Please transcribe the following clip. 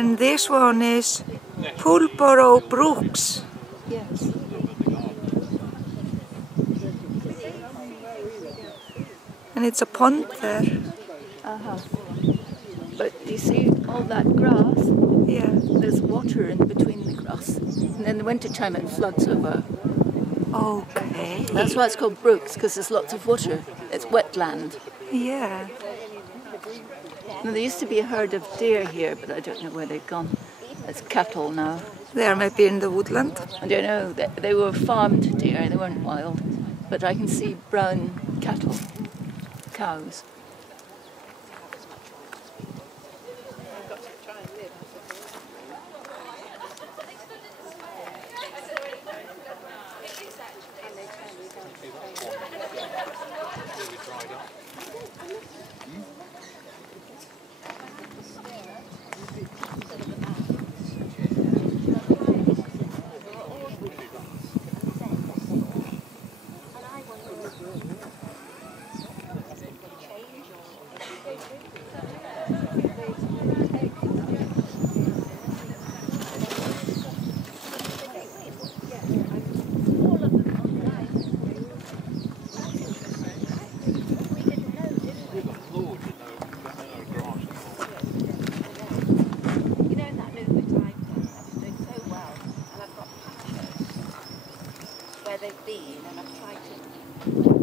And this one is Pulborough Brooks. Yes. And it's a pond there. But you see all that grass? Yeah. There's water in between the grass. And in the winter time it floods over. Okay. That's why it's called brooks, because there's lots of water. It's wetland. Yeah. Now, there used to be a herd of deer here, but I don't know where they've gone. It's cattle now. They are maybe in the woodland. I don't know. They were farmed deer. They weren't wild. But I can see brown cattle, cows. Where they've been, and I've tried to